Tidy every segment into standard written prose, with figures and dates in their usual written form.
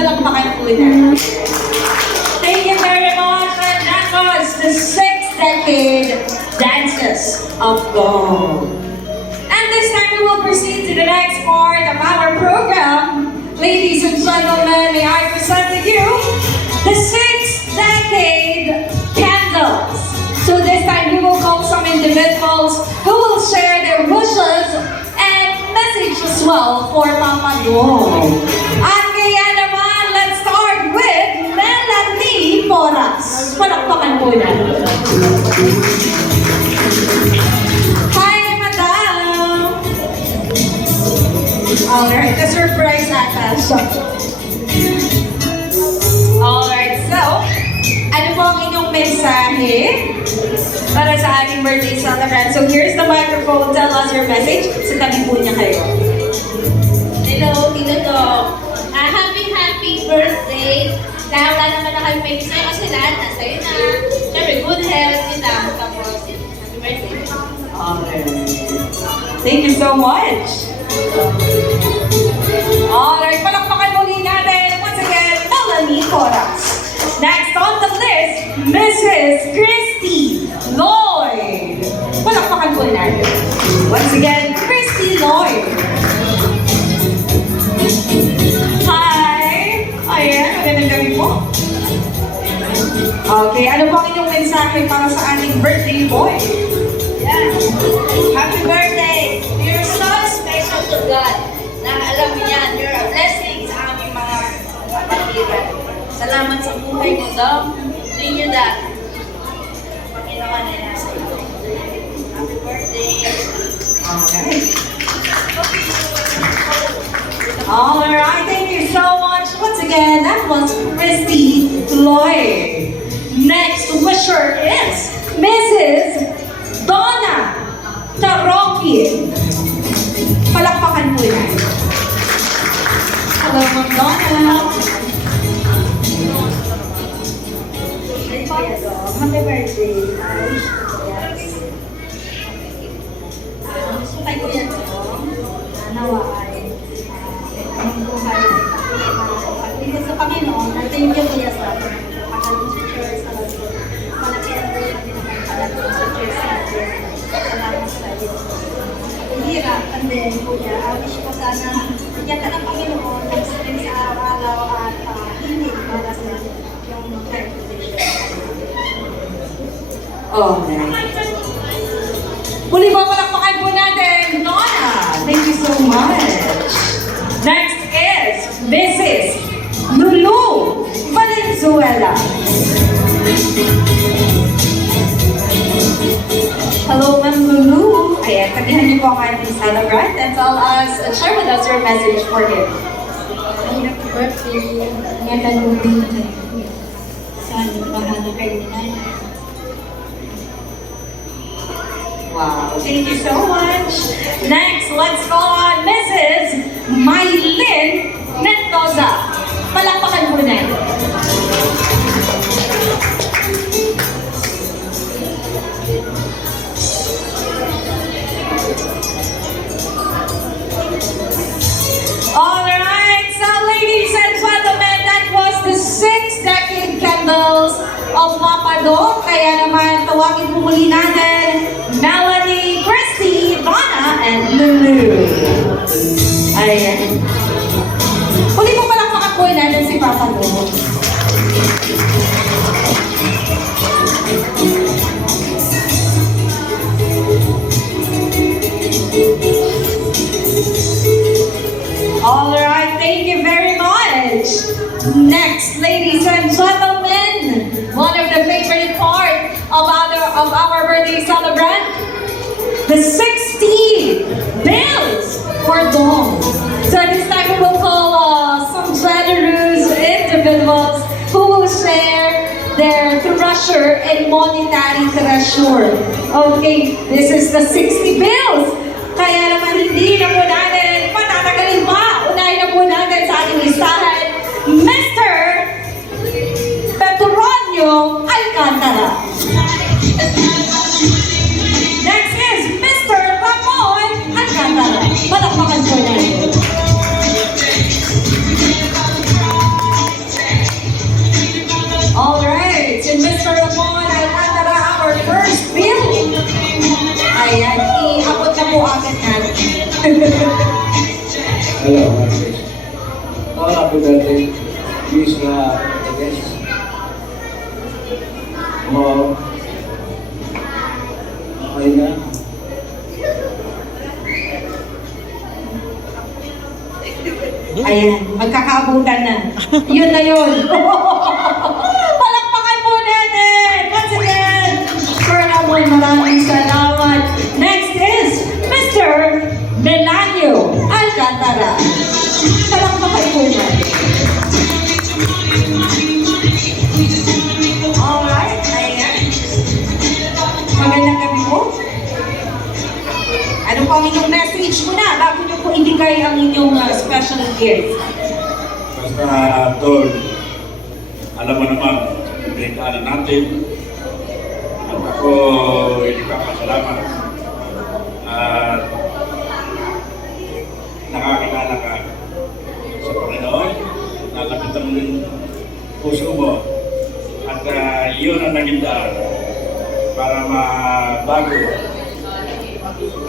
Palakpakan po na. Thank you very much. And that was the 6th decade Dances of Gold. And this time we will proceed to the next part of our program. Ladies and gentlemen, may I present to you the 6th decade candles. So this time we will call some individuals who will share their wishes and message as well for Papa Dong. At kaya naman, let's start with Melanie Poras. Palakpakan po na. Hi, Madam! Alright, the surprise ata. Alright, so, ano po ang inyong mensahe para sa ating birthday celebrant? So here's the microphone. Tell us your message. Sa tabi po niya kayo. Hello, Tito Dong. Happy birthday. Dahil wala naman na kami may sa'yo kasi lahat na sa'yo na. Siyempre, good health, yun lang. Tapos, happy birthday. Alright. Thank you so much. Alright, palakpakan muli natin. Once again, Melanie Poras. Next on the list, Mrs. Christy Lloyd. Palakpakan po natin. Once again, Christy Lloyd. Hi! Ayan, magandang gabi po. Okay, ano po ang inyong mensahe para sa ating birthday boy? Yeah. Happy birthday! You're so special to God. Na alam mo yan, you're a blessing sa aming mga kapatiran. Salamat sa buhay mo, Dom. Hindi nyo dahil. Panginoon ay nasa iyo. Happy birthday! Okay. Alright, thank you so much. Once again, that was Christy Lloyd. Next wisher is Mrs. Donna Taroki. Palakpakan po yan. Hello, Ma'am Donna. Happy birthday. Yes. Gusto kay Kuya Dong, nawa ay ang buhay pagpili sa Panginoon. Thank you, Kuya, sa pagkakalong sa church sa Lord. Malaki ang buhay natin ang pagkakalong sa church natin. Salamat sa iyo. Hirap, and then, Kuya, wish ko sana bigyan ka ng Panginoon ng strength sa araw-araw at hinig para sa yung health condition. Okay. Muli po, palakpakan po natin, Donna. Thank you so much. Next is Mrs. Lulu Valenzuela. Hello, Ma'am Lulu. Ayan, tagihan niyo po ang ating celebrant and tell us, share with us your message for him. Happy birthday. Ngayong lubing. Sana bahala kayo na. Wow, thank you so much. Next, let's go on Mrs. Maylin Mendoza. Palakpakan po na. Alright, so ladies and gentlemen, that was the 6th decade candles of Papa Dong. Kaya naman, tawagin po muli natin Melanie, Christy, Donna, and Lulu. Ayan. Huli po palang makakuha natin si Papa Dong. Alright, thank you very much. Next, ladies and gentlemen, one of the favorite part of our birthday celebrant, the 60 bills for Dong. So this time we will call some generous individuals who will share their treasure and monetary treasure. Okay, this is the 60 bills. Kaya naman hindi na po natin patatagalin pa. Unahin na po natin sa ating listahan, Mr. Petronio Alcantara. Next is Mr. po agad natin. Hello, happy birthday. Please, yes. Oo. Okay na. Ayan, magkakaabutan na. Yun na yun. Palakpakan po natin! Once again, Sir Ramon, maraming salamat. Next is Mr. Melanio Alcantara. Palakpakan po natin. Alright, ayan. Magandang gabi po. Ano po ang inyong message muna bago niyo po ibigay ang inyong special gift? Basta, Tol, alam mo naman, pinagdaanan natin. At ako, hindi ka pasalamat. At nakakilala ka sa Panginoon. Nalapitan mo yung puso mo. At yun ang naging daan para mabago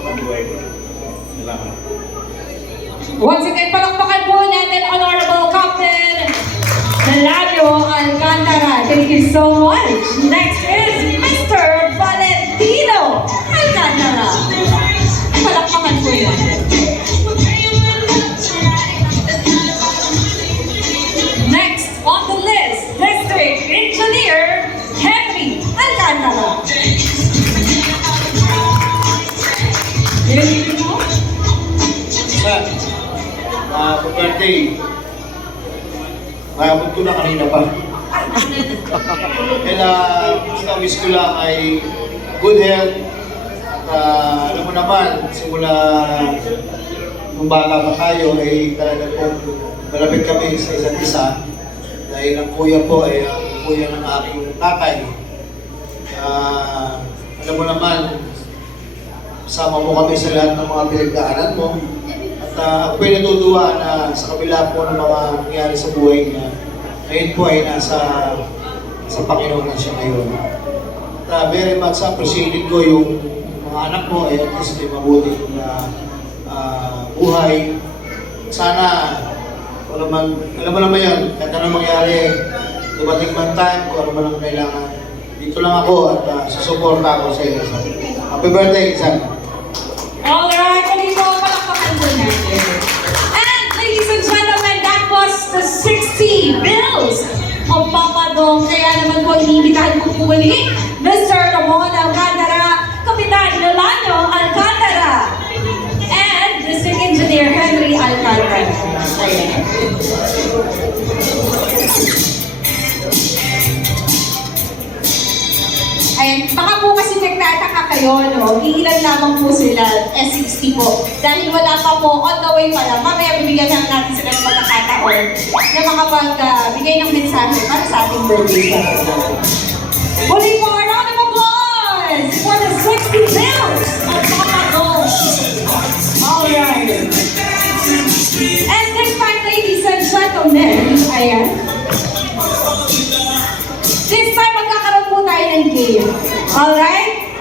ang buhay mo. Salamat. Once again, palakpakan po natin Honorable Captain Melanio Alcantara. Thank you so much. Next is Mr. Valentino Alcantara. Palakpakan po natin. Next on the list, District Engineer Henry Alcantara. Here you go. Sir, happy birthday. Mayabot ko na kanina pa. Kaya basta wish ko lang ay good health. At alam mo naman, simula nung bata pa tayo ay talaga pong malapit kami sa isa't isa. Dahil ang kuya po ay ang kuya ng aking tatay. Alam mo naman, sama mo kami sa lahat ng mga pinagdaanan mo. At ako'y natutuwa na sa kabila po ng mga nangyari sa buhay niya, ngayon po ay nasa Panginoon na siya ngayon. At very much appreciated ko yung mga anak mo ay at least may mabuting buhay. Sana, alam mo naman yan, kahit anong mangyari, dumating man time kung ano man ang kailangan. Dito lang ako at susuporta ako sa iyo. Happy birthday, San! Alright, ulit po, palakpakan po natin. And ladies and gentlemen, that was the 60 bills of Papa Dong. Kaya naman po, iniibitahan ko po muli, Mr. Ramon Alcantara, Kapitan Melanio Alcantara, and District Engineer Henry Alcantara. Ayan. Ayan, baka po kasi nagtataka kayo, no? Iilan lamang po sila, S60 po. Dahil wala pa po, on the way pa lang. Mamaya bibigyan lang natin sila ng pagkakataon na makapagbigay ng mensahe para sa ating birthday. Muli po, a round of applause for the 60 bills of Papa Dong. Alright. And this time, ladies and gentlemen, ayan. This time, magkakaroon po tayo ng game. Alright?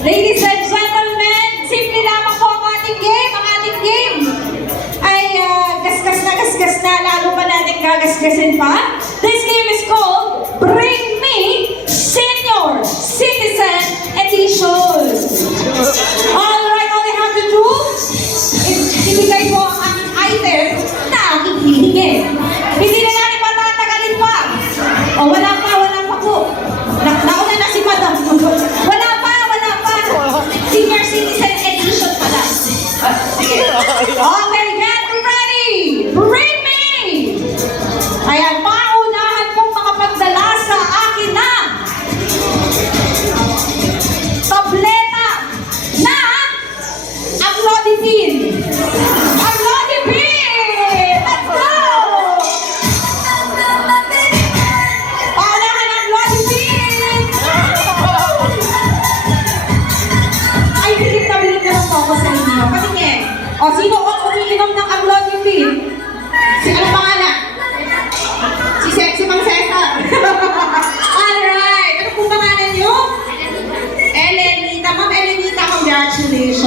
Ladies and gentlemen, simple lamang po ang ating game. Ang ating game ay gasgas na, lalo pa natin gagasgasin pa. This game is called Bring Me Senior Citizen Edition. Alright, all you have to do is ibigay po ang aking item na aking hihingin. Hindi na natin patatagalin pa. O, wala pa po. Nauna na si Madam. Wala pa. Senior Citizen Edition pala. Sige. Okay, get ready. Bring me. Ayan, pauna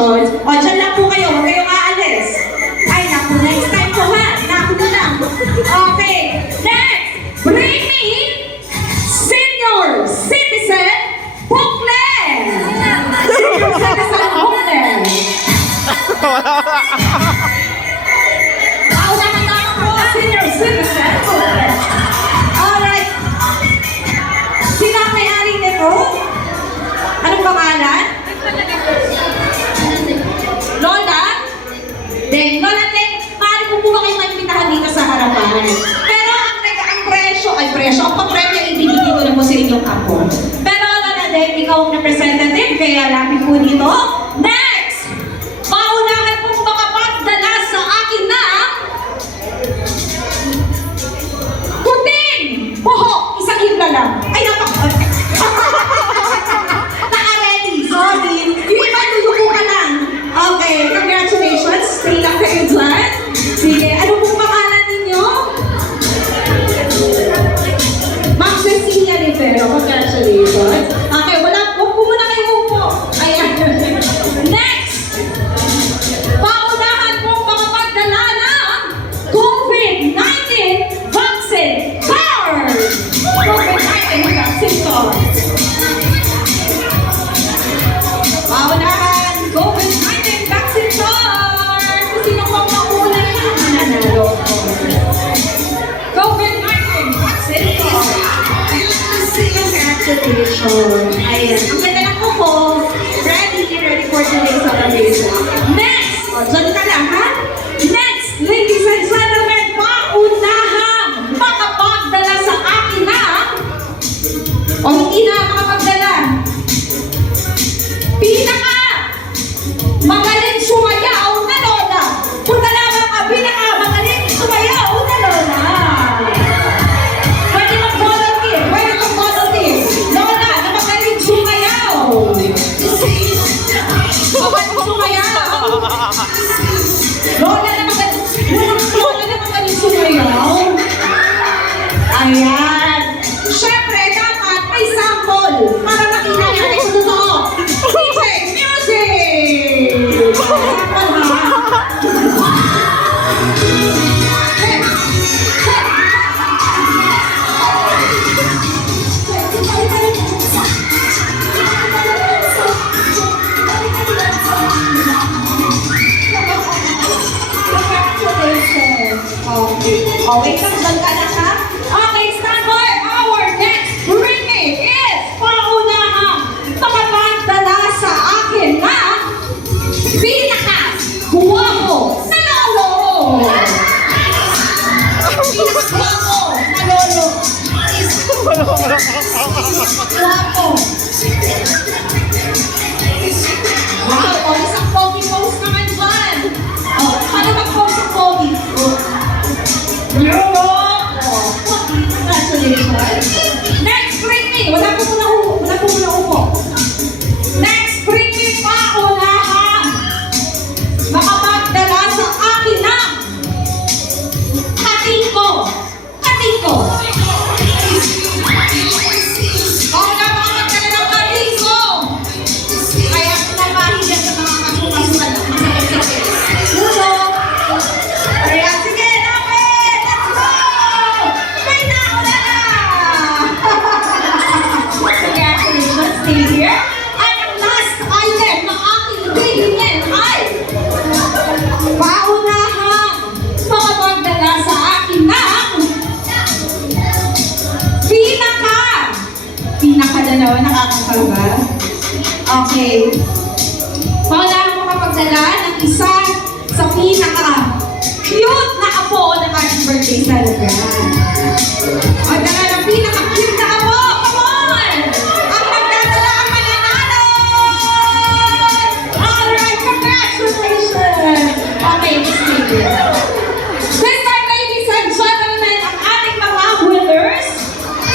Congratulations. O, dyan lang po kayo. Huwag kayong aalis. Ay, naku. Next time po ha. Naku na lang. Okay. Next. Bring me Senior Citizen Booklet. Senior Citizen Booklet. Paunahan na ako po. Senior Citizen Booklet. Alright. Sino ang may-ari nito? Anong pangalan? Lola? Lola, maaari po ba kayo maimbitahan dito sa harapan? Pero ang presyo, ang pang-premyo ibibigay ko na po sa inyong apo. Pero Lola, ikaw ang representative, kaya lapit po dito. Next! Paunahan pong makapagdala sa akin na puting buhok, isang hibla lang. Ay, naka-ready, sorry. Yung iba, luluko ka lang. Okay, congratulations. Stay lang kayo dyan. Sige, ano pong pangalan ninyo? Ma'am Cecilia Rivero, congratulations. Okay, huwag po muna kayo upo. Ayan. Next! Paunahan pong makapagdala ng COVID-19 vaccine card! COVID-19 vaccine card. Paunahan, COVID-19 vaccine card! Sino pang mauna yung mananalo? COVID-19 vaccine card. Congratulations. Ayan. Ang ganda ng kuko. Ready for today's celebration. Next! O, dyan ka lang, ha? Next, ladies and gentlemen, paunahang makapagdala sa akin na o hindi na makapagdala. Pinaka magaling sumayaw na Lola. Punta lamang ang pinaka magaling sumayaw na Lola. Pwede mag-volunteer. Lola, na magaling sumayaw. Magaling sumayaw. Lola na magaling sumayaw. Ayan. Siyempre, dapat may sample para makita niyo kung totoo. DJ Music! Sample ha? Okay. Oh, wait lang, dyan ka na ha? Okay, stand by. Our next briefing is paunahang makapagdala sa akin na pinaka-guwapo na lolo. Pinaka-guwapo na lolo. Guwapo. Wow, oh, isang pogi pose naman dyan. Oh, paano mag-pose ang pogi? Congratulations. Next, bring me. Wala po muna upo. Next, bring me paunahan makapagdala sa akin na kating ko. Oo na, makapagdala ng kating ko. Kaya pinapahilan sa mga kasukan-sukan ng masakit-sakit. Uno. Ayan, sige, namin! Let's go! May nauna na! Congratulations, stay here. At ang last item ng aking bibigyan ay paunahang makapagdala sa akin ng pinaka-dalawa, nakakakaba. Okay. Paunahang makapagdala ng isa sa pinaka-cute na apo ng ating birthday celebration. Magdala ng pinaka-cute na apo! Come on! Ang magdadala ang mananalo! Alright, congratulations! Okay, stay here. This time, ladies and gentlemen, ang ating mga winners,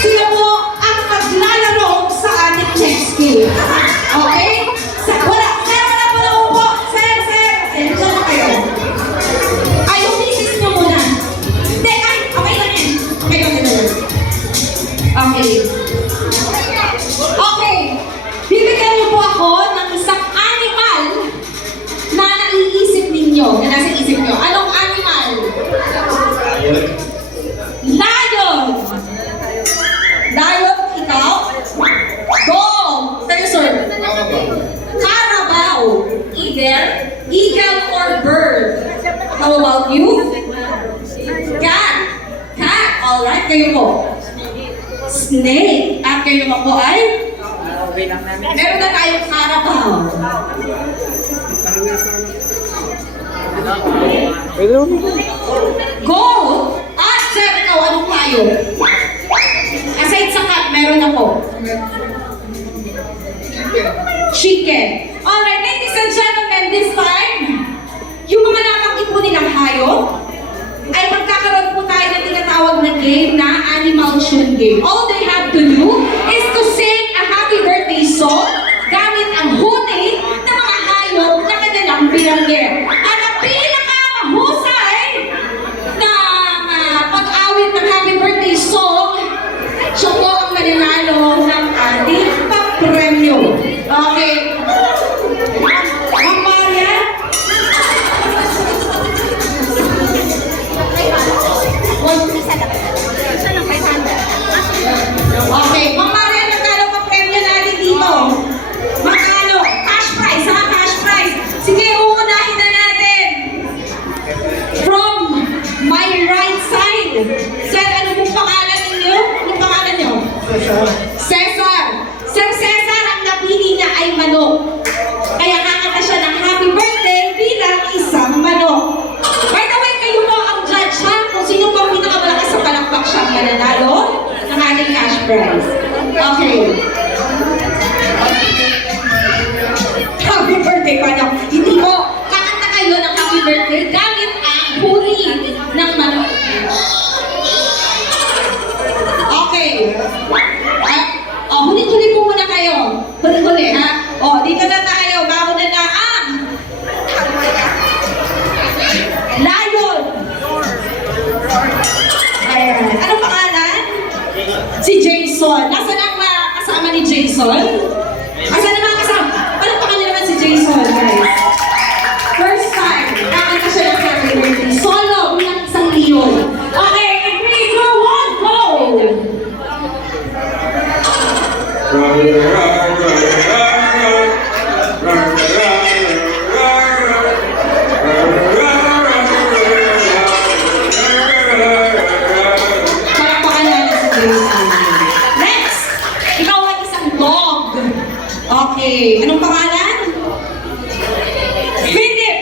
sila po ang maglalaro sa ating next game. Okay? Wala po na upo. Sir, dyan na kayo. Ay, yung misis nyo muna. Hindi, okay lang yan. Okay. Eagle or bird? How about you? Cat. Cat. Alright, kayo po. Snake. At kayo naman po ay? Meron na tayong Carabao. Goat. At sir, ikaw, anong tayo? Aside sa cat, meron na po. Chicken. Alright, ladies and gentlemen, this time, yung mga nabanggit po nilang hayop, ay magkakaroon po tayo ng tinatawag na game na Animal Tune Game. All they have to do is to sing a happy birthday song gamit ang huni ng mga hayop na kanilang binanggit. At ang pinakamahusay na pag-awit ng happy birthday song, siya po ang mananalo ng ating papremyo. Okay. Ma'am Marian? Okay, Ma'am Marian, magkano papremyo natin dito? Magkano? Cash prize, ha? Cash prize. Sige, uunahin na natin. From my right side. Sir, ano pong pangalan ninyo? Anong pangalan nyo? Cesar. Sir Cesar, ang napili niya ay manok. Kaya kakanta siya ng happy birthday bilang isang manok. By the way, kayo po ang judge ha, kung sino po ang pinakamalakas sa palakpak siyang mananalo ng ating cash prize. Okay. Happy birthday pa niyo. Hindi po, kakanta kayo ng happy birthday gamit ang huni ng manok. Okay. Huli-huli po muna kayo. Huli-huli, ha? Dito na tayo. Bago na ang lion. Ayan. Anong pangalan? Si Jason. Nasaan ang kasama ni Jason? Asan na mga kasama? Anong pangalan naman si Jason, guys? First time. Kakanta siya ng happy birthday. Solo. Bilang isang leon. Okay. 3, 2, 1, go! Palakpakan natin si Jason. Next! Ikaw ay isang dog. Okay. Anong pangalan? Philip!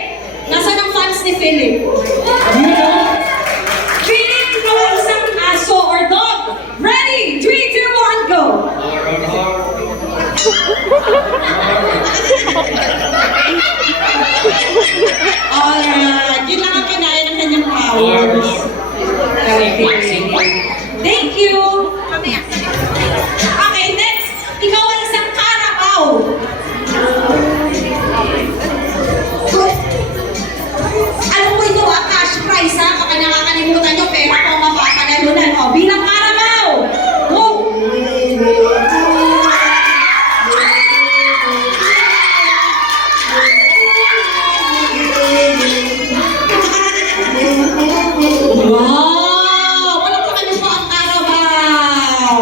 Nasaan ang fans ni Philip? Philip, ikaw ay isang aso or dog. Ready? 3, 2, 1, go! Alright, yun lang ang kinaya ng kanyang powers. Thank you! Okay, next! Ikaw ay isang Carabao. Ano po ito cash prize ha? Baka nakakalimutan nyo, pera po ang mapapanalunan. Bilang Carabao! Go! Wow! Palakpakan niyo po ang Carabao!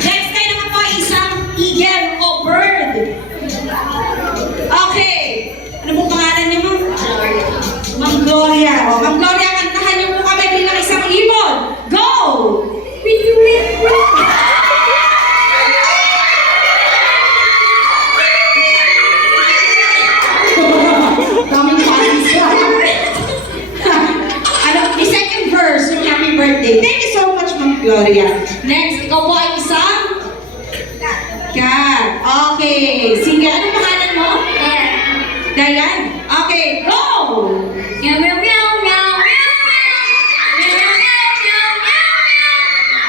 Next kayo naman po isang eagle o bird. Okay. Ano pong pangalan niyo, ma'am? Ma'am Gloria. Ma'am Gloria, kantahan niyo po kami bilang isang ibon. Go! Daming parties ka. The second verse yung happy birthday. Thank you so much, Ma'am Gloria. Next, ikaw po ay isang cat. Okay. Sige, anong pangalan mo? Dayan. Okay, go! Meow, meow, meow, meow, meow, meow. Meow, meow, meow, meow, meow.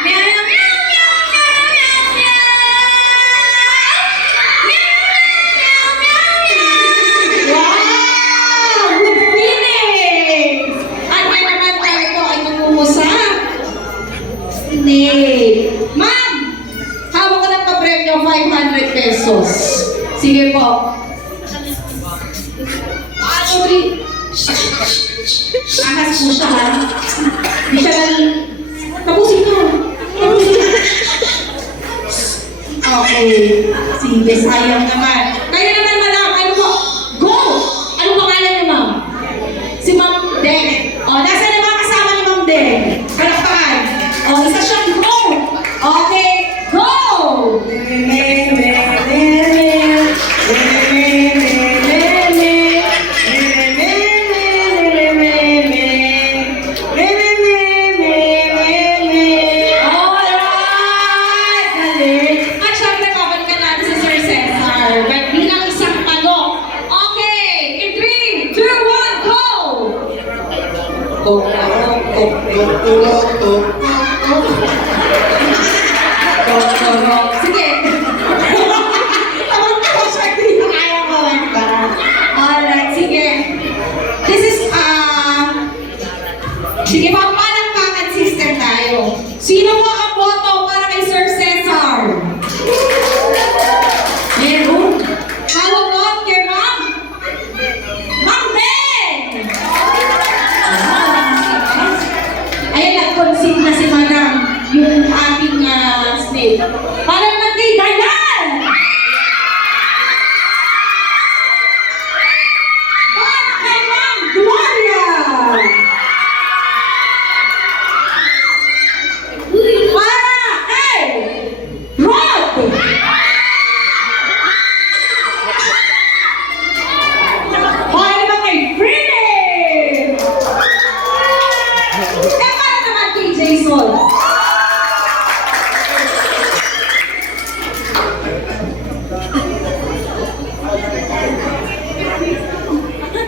Meow, meow, meow, meow, meow, meow, meow. Meow, meow, meow, meow. Wow! Good feelings! At may naman tayo po ay nangungusap. Snake. Ma'am! Hawak ko ng papremyo 500 pesos. Sige po. Sorry. Ahas po siya ha. Di siya lang. Tapusin ko. Okay. Sige, sayang naman. Kaya naman madam, ano po? Go! Anong pangalan niyo, Tuk-tuk-tuk. Sige. Tawag-tawa siya, hindi ko kaya kumanta. Alright, sige. This is, sige, pampalakpakan system tayo. Sino mo ang boto para kay Sir Cesar? Meron. How about kay Ma'am? Ma'am Ben! Ayan, nag-concede na si Madam yung ating snake. Para naman kay Dayan! Para kay Ma'am Gloria! Para kay Rod! Para naman kay Philip! Para naman kay Jason!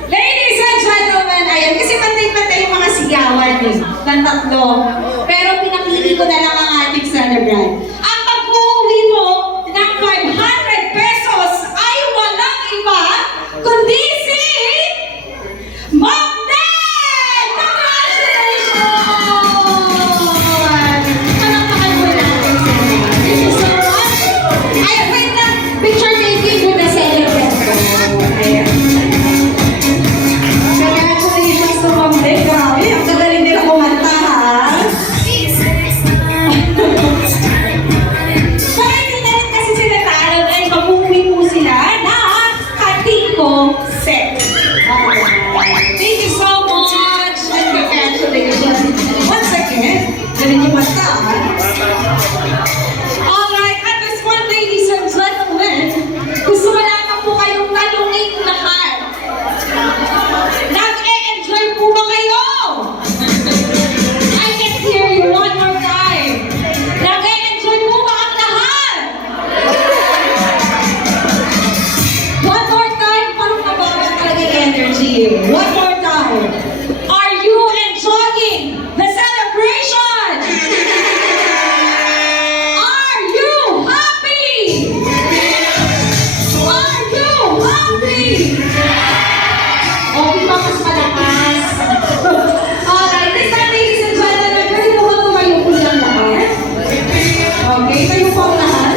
Ladies and gentlemen, ayan, kasi pantay-pantay yung mga sigawan eh, ng tatlo. Pero pinapili ko na lang ang ating celebrant. Ang pag-uwi mo ng 500 pesos ay walang iba, kundi si Ma'am Ned! Congratulations! Palakpakan mo natin sila. Thank you so much. Ay, wait lang. Picture taking with the celebrant. Ayan. Congratulations to Ma'am Ned. Grabe, ang gagaling nila kumanta ha. Para hindi na rin kasi sila taalog ay mag-uwi po sila na Katiko set. Alright. Thank you so much and congratulations. Once again, galing yung mata ha. Alright, at this point, ladies and gentlemen, gusto ko lamang po kayong tanungin lahat. Nag-e-enjoy po ba kayo? I can hear you one more time. Nag-e-enjoy po ba ang lahat? One more time, parang mababa talaga yung energy. One more time. Are you enjoying the celebration? Are you happy? Are you happy? Okay ba mas malakas? Alright, this time, ladies and gentlemen, pwede po ba tumayo po lang lahat? Okay, tayo po ang lahat?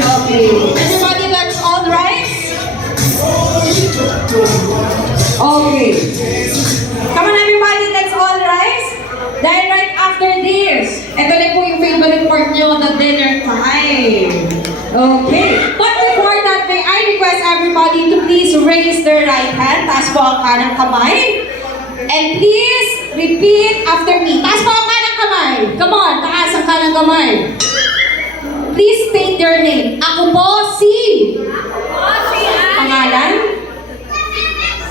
Okay. Everybody, let's all rise? Okay. Come on, everybody, let's all rise. Dahil right after this, ito na po yung favorite part nyo, the dinner time. Okay. But before that, may I request everybody to please raise their right hand. Taas po ang kanang kamay. And please repeat after me. Taas po ang kanang kamay. Come on, taas ang kanang kamay. Please state your name. Ako po si... Pangalan?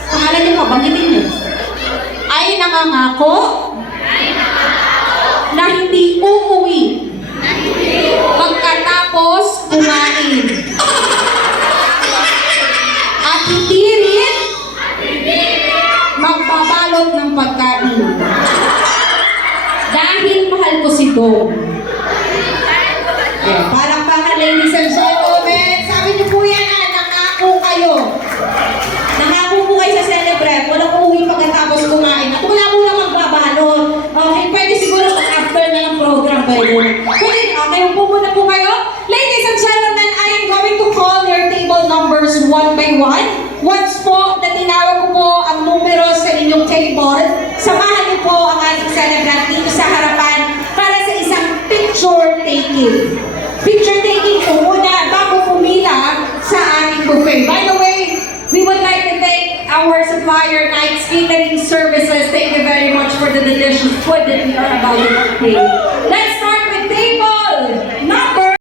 Pangalan niyo po, banggitin niyo. Ay nangangako na hindi uuwi pagkatapos kumain. At hindi rin magbabalot ng pagkain. Dahil mahal ko si Dong. Yeah, palakpakan, ladies and gentlemen. Sabi niyo po yan, nangako kayo. Nangako po kayo sa celebrant. Walang uuwi pagkatapos kumain. At wala mo na magbabalot. Okay, pwede siguro after na ng program pwede. Pwede, okay, upo muna po kayo. Ladies and gentlemen, I am going to call your table numbers one by one. Once po, na tinawag ko po ang numero sa inyong table, samahan niyo po ang ating celebrant dito sa harapan para sa isang picture taking. Picture taking po muna bago pumila sa ating buffet. By the way, we would like to thank our supplier, Knights Catering Services. Thank you very much for the delicious food that we are about to prepare.